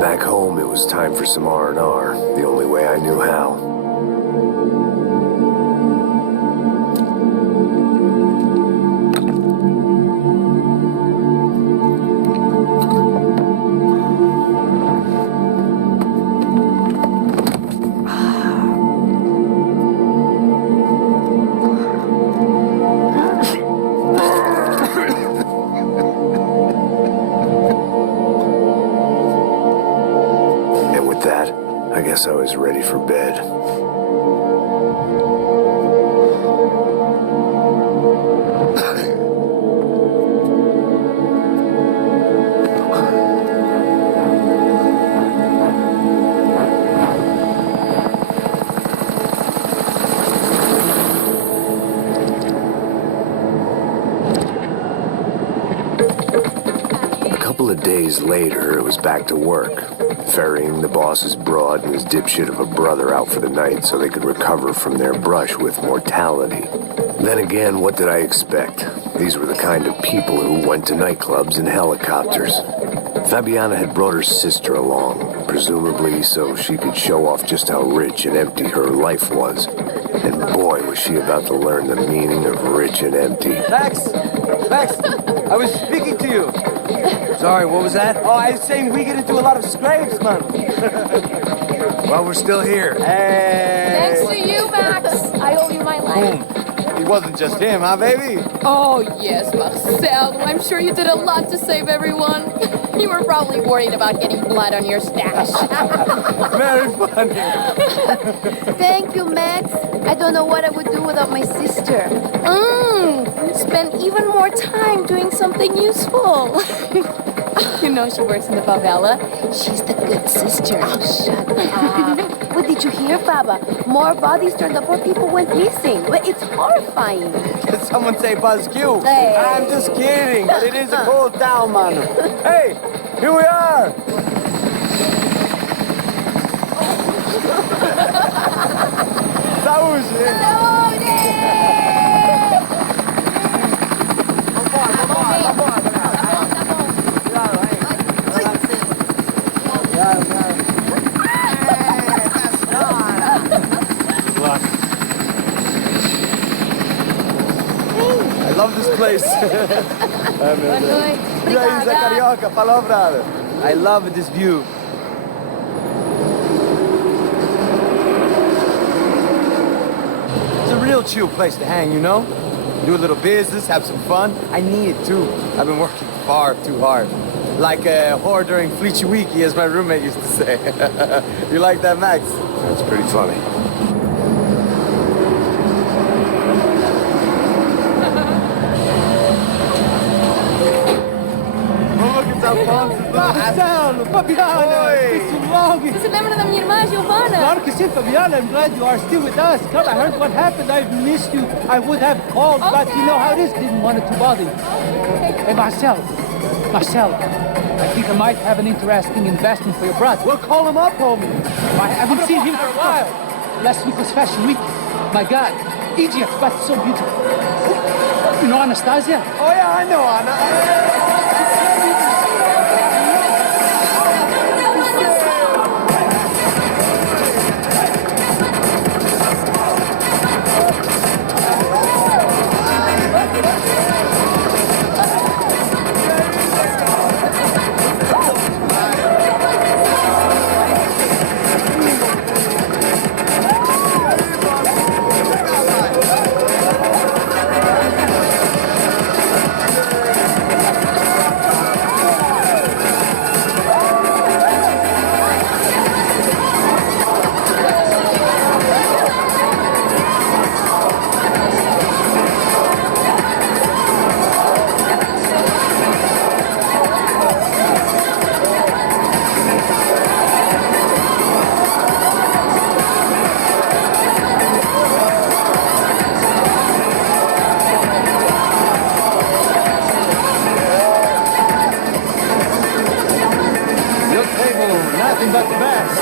Back home, it was time for some R&R, the only way I knew how. I guess I was ready for bed. A couple of days later, it was back to work. Ferrying the boss's broad and his dipshit of a brother out for the night so they could recover from their brush with mortality. Then again, what did I expect? These were the kind of people who went to nightclubs in helicopters. Fabiana had brought her sister along, presumably so she could show off just how rich and empty her life was. And boy, was she about to learn the meaning of rich and empty. Max! Max! I was speaking to you. Sorry, what was that? Oh, I was saying we get into a lot of scrapes, man. Well, we're still here. Hey! Thanks to you, Max. I owe you my life. It wasn't just him, huh, baby? Oh, yes, Marcel. I'm sure you did a lot to save everyone. You were probably worried about getting blood on your stash. Very funny. Thank you, Max. I don't know what I would do without my sister. Spend even more time doing something useful. You know she works in the favela. She's the good sister. Oh, shut up. What did you hear, Baba? More bodies turned up where people went missing. Well, it's horrifying. Did someone say Buzzq? Hey. I'm just kidding, but it is a cold town, man. Hey, here we are. Saúde! I love this place. E aí, Zé Carioca, falou, brother. I love this view. It's a real chill place to hang, you know? Do a little business, have some fun. I need it too. I've been working far too hard. Like a whore during Fleechy Weeky, as my roommate used to say. You like that, Max? That's pretty funny. Marcelo, Fabiana, it's too long. Você lembra da minha irmã, Giovanna? Claro que sim, Fabiana. I'm glad you are still with us. Come, I heard what happened. I've missed you. I would have called, but you know how it is. Didn't want to bother you. Hey, Marcelo, I think I might have an interesting investment for your brother. We'll call him up, homie. I haven't seen him for a while. Last week was Fashion Week. My God, Egypt, but so beautiful. You know Anastasia? Oh, yeah, I know, Anna. Nothing but the best.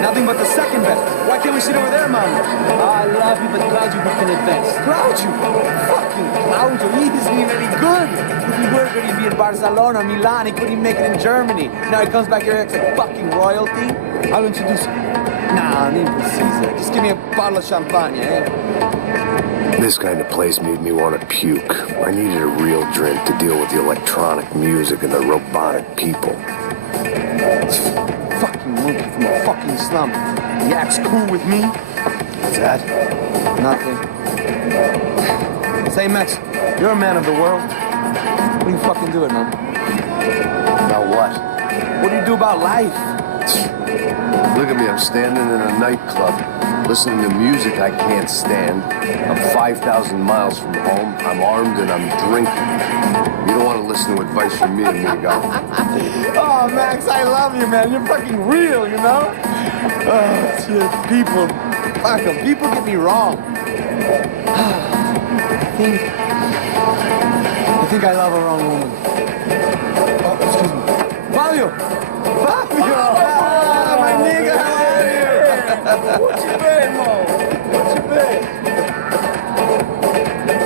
Nothing but the second best. Why can't we sit over there, Mom? I love you, but glad you booked in advance. Proud you? Fuck fucking clown, so he isn't even any good. If he were good, he'd be in Barcelona, Milan, he couldn't even make it in Germany. Now he comes back here acts like fucking royalty. I'll introduce you. Nah, need to Caesar. Just give me a bottle of champagne, eh? This kind of place made me want to puke. I needed a real drink to deal with the electronic music and the robotic people. Fucking monkey from a fucking slum. He acts cool with me. What's that? Nothing. Say, Max, you're a man of the world. What are you fucking doing, man? About what? What do you do about life? Look at me, I'm standing in a nightclub, listening to music I can't stand. I'm 5,000 miles from home, I'm armed and I'm drinking. You don't want to listen to advice from me, amigo. Oh, Max, I love you, man. You're fucking real, you know? Oh, shit. People, fuck 'em. People get me wrong. I think I love a wrong woman. Oh, excuse me. Fabio! Fabio! Ah, my nigga, how are you? What you been, Mo? What you been?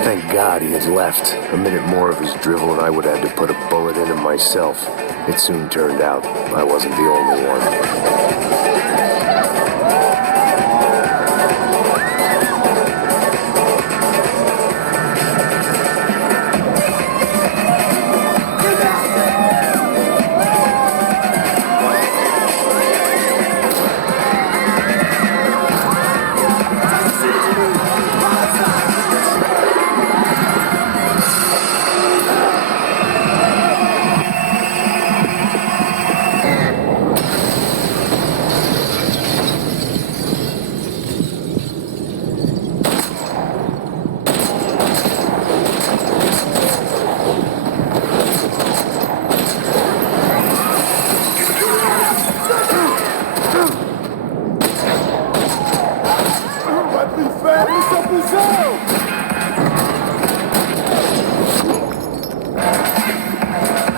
Thank God he had left. A minute more of his drivel and I would have had to put a bullet in him myself. It soon turned out I wasn't the only one.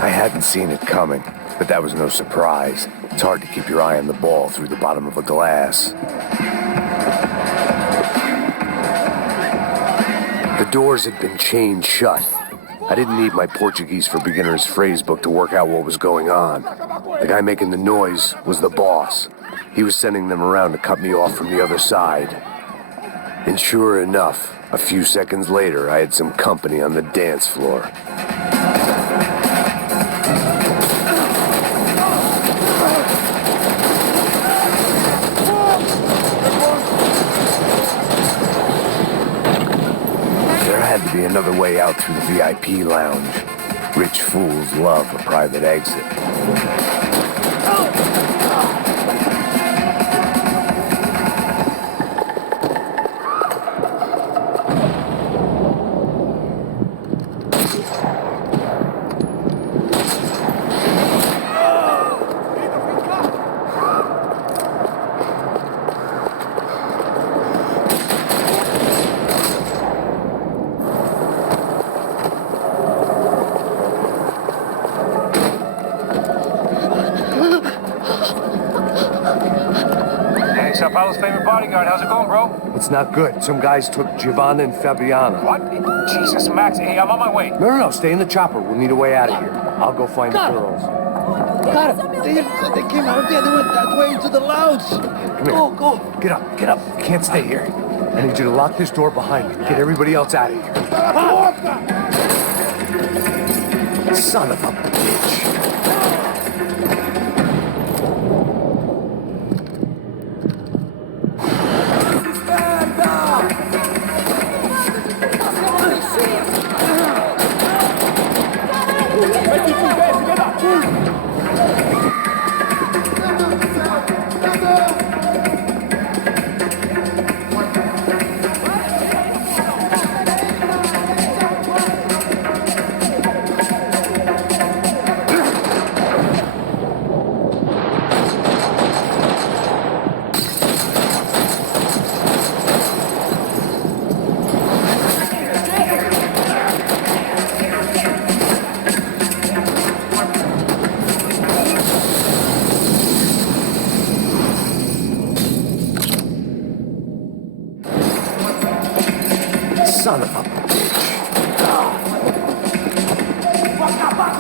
I hadn't seen it coming, but that was no surprise. It's hard to keep your eye on the ball through the bottom of a glass. The doors had been chained shut. I didn't need my Portuguese for Beginners phrase book to work out what was going on. The guy making the noise was the boss. He was sending them around to cut me off from the other side. And sure enough, a few seconds later, I had some company on the dance floor. There had to be another way out through the VIP lounge. Rich fools love a private exit. Sao Paulo's favorite bodyguard. How's it going, bro? It's not good. Some guys took Giovanna and Fabiana. What? Jesus, Max. Hey, I'm on my way. No, stay in the chopper. We'll need a way out of here. I'll go find the girls. Got him. They came out there. They went that way into the lounge. Come here. Go. Get up. You can't stay here. I need you to lock this door behind me. Get everybody else out of here. Son of a bitch.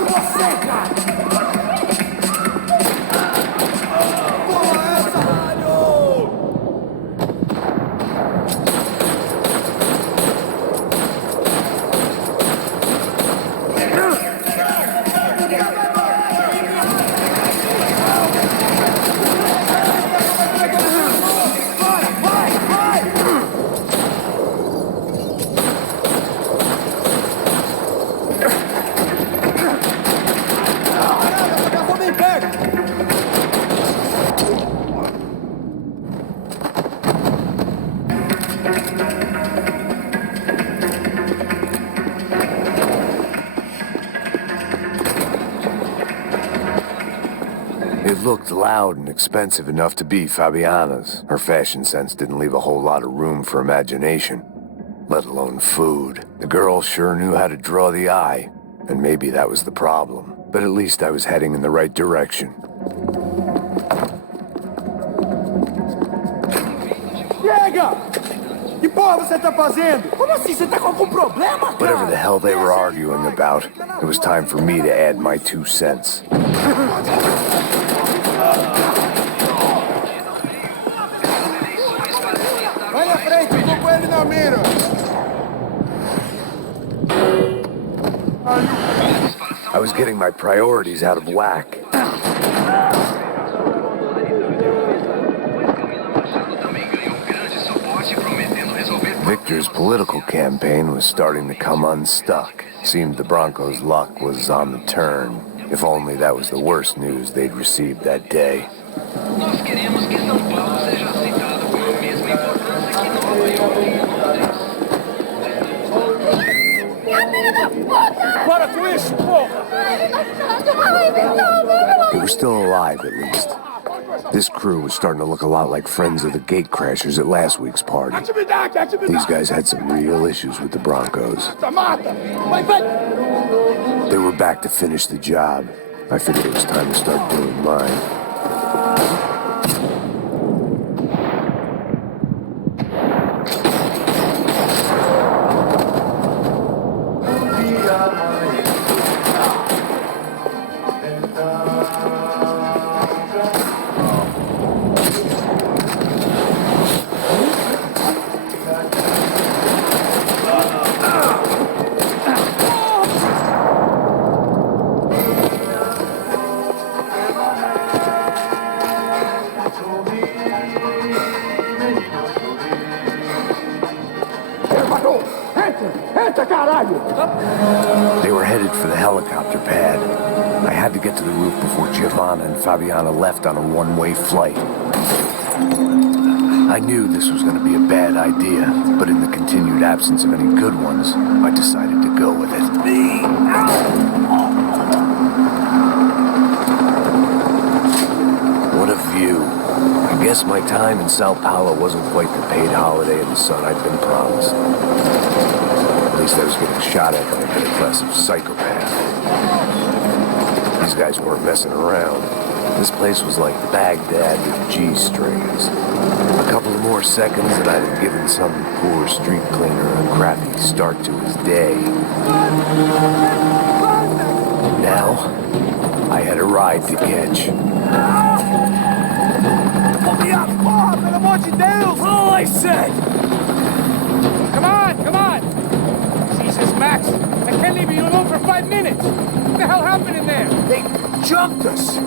você, cara! It looked loud and expensive enough to be Fabiana's. Her fashion sense didn't leave a whole lot of room for imagination, let alone food. The girl sure knew how to draw the eye, and maybe that was the problem. But at least I was heading in the right direction. Chega! Que porra você tá fazendo? Como assim? Você tá com algum problema, cara? Whatever the hell they were arguing about, it was time for me to add my 2 cents. Vai na frente, tô com ele na mira. I was getting my priorities out of whack. Victor's political campaign was starting to come unstuck. Seemed the Broncos' luck was on the turn. If only that was the worst news they'd received that day. Nós queremos que São Paulo seja aceitado com a mesma importância que Nova York e Londres. Para com isso, porra! They were still alive, at least. This crew was starting to look a lot like friends of the gatecrashers at last week's party. These guys had some real issues with the Broncos. They were back to finish the job. I figured it was time to start doing mine. They were headed for the helicopter pad. I had to get to the roof before Giovanna and Fabiana left on a one-way flight. I knew this was going to be a bad idea, but in the continued absence of any good ones, I decided to go with it. What a view. I guess my time in Sao Paulo wasn't quite the paid holiday in the sun I'd been promised. At least I was getting shot at by a middle-class psychopath. These guys weren't messing around. This place was like Baghdad with G-strings. A couple of more seconds and I'd have given some poor street cleaner a crappy start to his day. Now, I had a ride to catch. Pull me up, porra, pelo amor de Deus! All I said! Come on, come on! Jesus, Max, I can't leave you alone for 5 minutes. What the hell happened in there? They jumped us.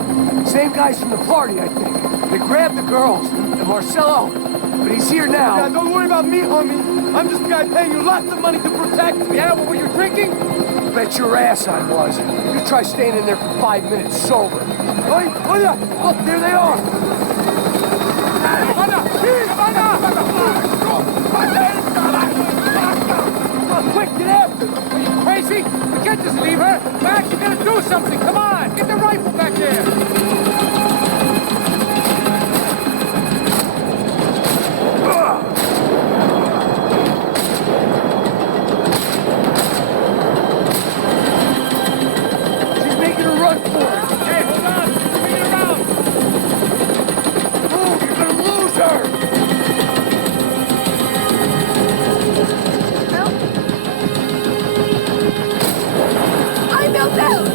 Same guys from the party, I think. They grabbed the girls, and Marcelo. But he's here now. Yeah, don't worry about me, homie. I'm just the guy paying you lots of money to protect me. Yeah, what were you drinking? Bet your ass I was. You try staying in there for 5 minutes sober. Oh yeah, look, there they are. Quick, get after them. Are you crazy? We can't just leave her. Max, you gotta do something. Come on, get the rifle back there. She's making a run for it. Hey, hold on. Bring it around. Move, you're gonna lose her. I built out!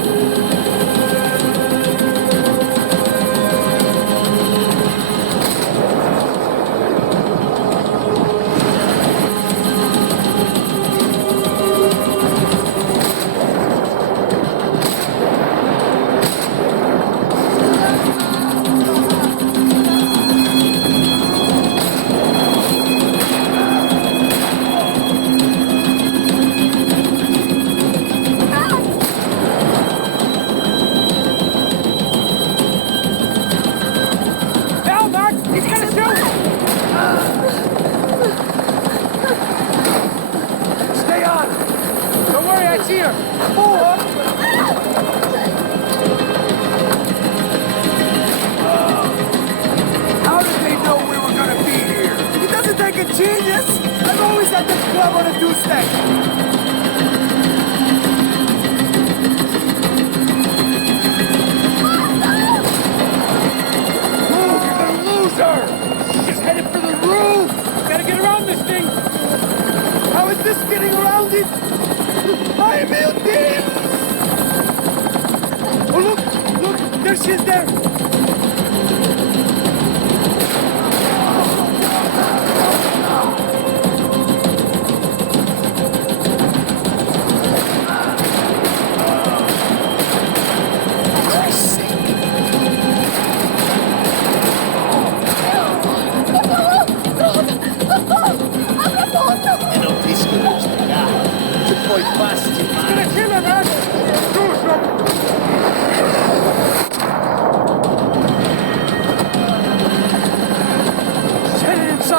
bitches there?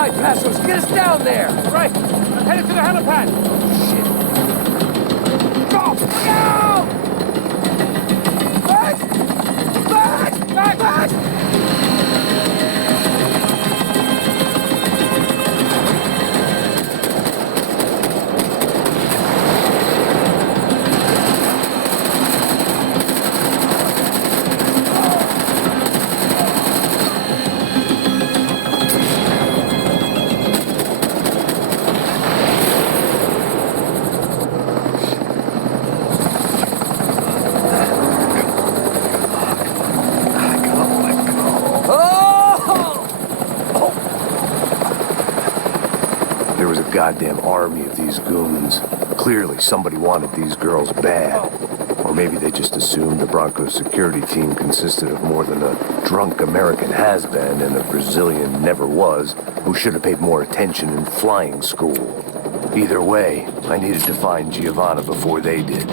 Passos, get us down there! Right! I'm headed to the helipad! Shit! Go! Look out! Max! Max! Max! Max! There was a goddamn army of these goons. Clearly, somebody wanted these girls bad. Or maybe they just assumed the Broncos security team consisted of more than a drunk American has-been and a Brazilian never-was who should have paid more attention in flying school. Either way, I needed to find Giovanna before they did.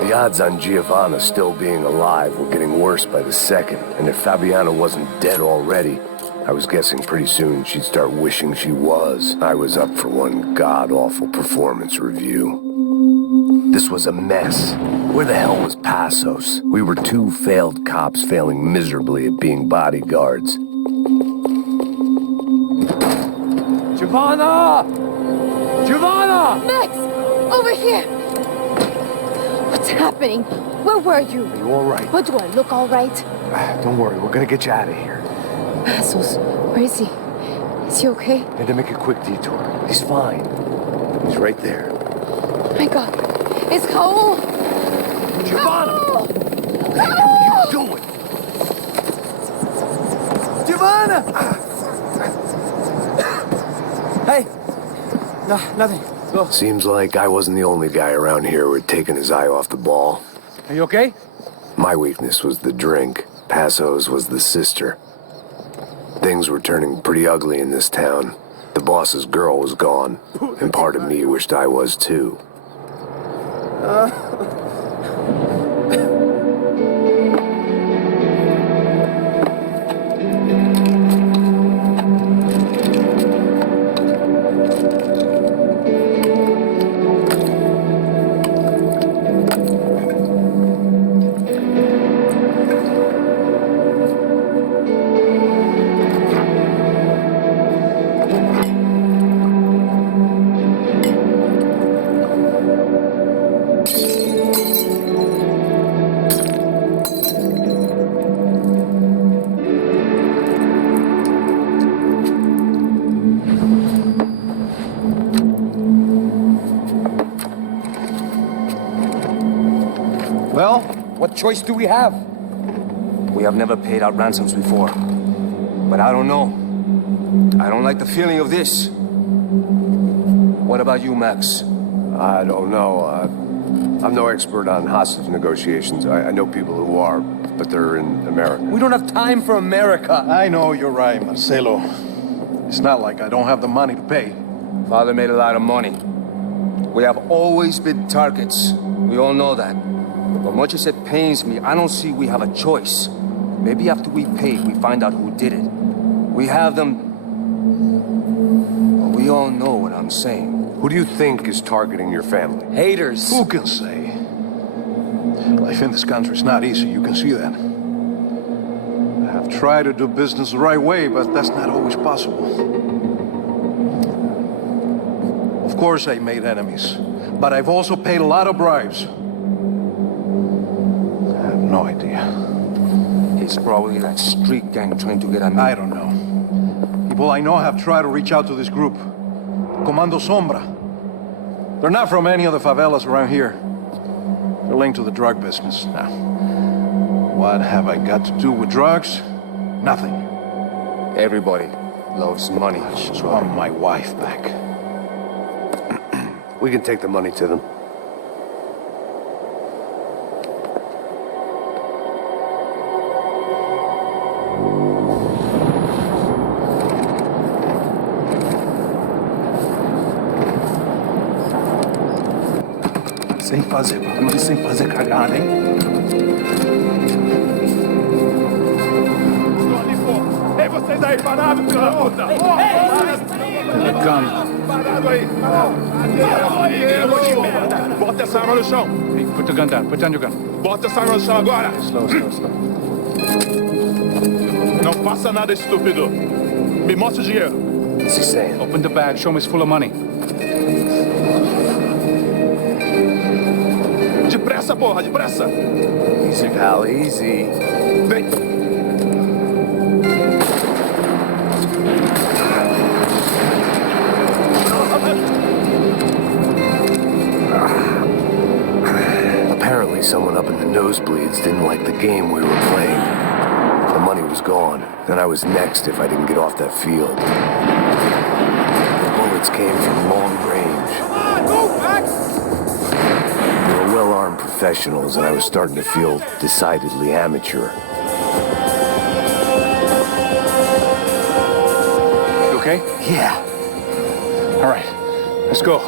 The odds on Giovanna still being alive were getting worse by the second, and if Fabiana wasn't dead already, I was guessing pretty soon she'd start wishing she was. I was up for one god-awful performance review. This was a mess. Where the hell was Passos? We were two failed cops failing miserably at being bodyguards. Giovanna! Giovanna! Max! Over here! What's happening? Where were you? Are you all right? What, do I look all right? Don't worry, we're gonna get you out of here. Passos, where is he? Is he okay? Had to make a quick detour. He's fine. He's right there. Oh my God. It's Raul! Giovanna! Raul! What the hell are you doing? Giovanna! Hey, No, nothing. Go. Seems like I wasn't the only guy around here who had taken his eye off the ball. Are you okay? My weakness was the drink. Passo's was the sister. Things were turning pretty ugly in this town. The boss's girl was gone, and part of me wished I was too. Well, what choice do we have? We have never paid out ransoms before. But I don't know. I don't like the feeling of this. What about you, Max? I don't know. I'm no expert on hostage negotiations. I know people who are, but they're in America. We don't have time for America. I know you're right, Marcelo. It's not like I don't have the money to pay. Father made a lot of money. We have always been targets. We all know that. But much as it pains me, I don't see we have a choice. Maybe after we pay, we find out who did it. We have them... Well, we all know what I'm saying. Who do you think is targeting your family? Haters. Who can say? Life in this country is not easy, you can see that. I have tried to do business the right way, but that's not always possible. Of course I made enemies, but I've also paid a lot of bribes. I have no idea. It's probably that street gang trying to get at me. I don't know. People I know have tried to reach out to this group. Comando Sombra. They're not from any of the favelas around here. They're linked to the drug business. Now, what have I got to do with drugs? Nothing. Everybody loves money. I just want my wife back. We can take the money to them. Sem fazer barulho, sem fazer cagada, hein? Estou ali, pô! Ei, vocês aí, parados, filho da puta! Parado aí! Bota essa arma no chão! Hey, put the gun down. Put down your gun. Bota essa arma no chão agora! Slow. Não faça nada, estúpido! Me mostra o dinheiro! What's he saying? Open the bag. Show me it's full of money. Depressa, porra, depressa! Easy, pal, easy. Vem! Apparently someone up in the nosebleeds didn't like the game we were playing. The money was gone, and I was next if I didn't get off that field. The bullets came from long range. Come on, move, Max! They were well-armed professionals, and I was starting to feel decidedly amateur. You okay? Yeah. All right. Let's go.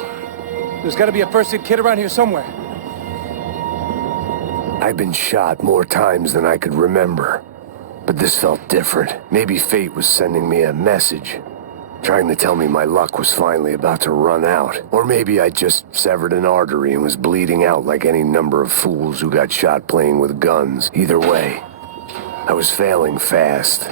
There's got to be a first-aid kit around here somewhere. I've been shot more times than I could remember. But this felt different. Maybe fate was sending me a message, trying to tell me my luck was finally about to run out. Or maybe I just severed an artery and was bleeding out like any number of fools who got shot playing with guns. Either way, I was failing fast.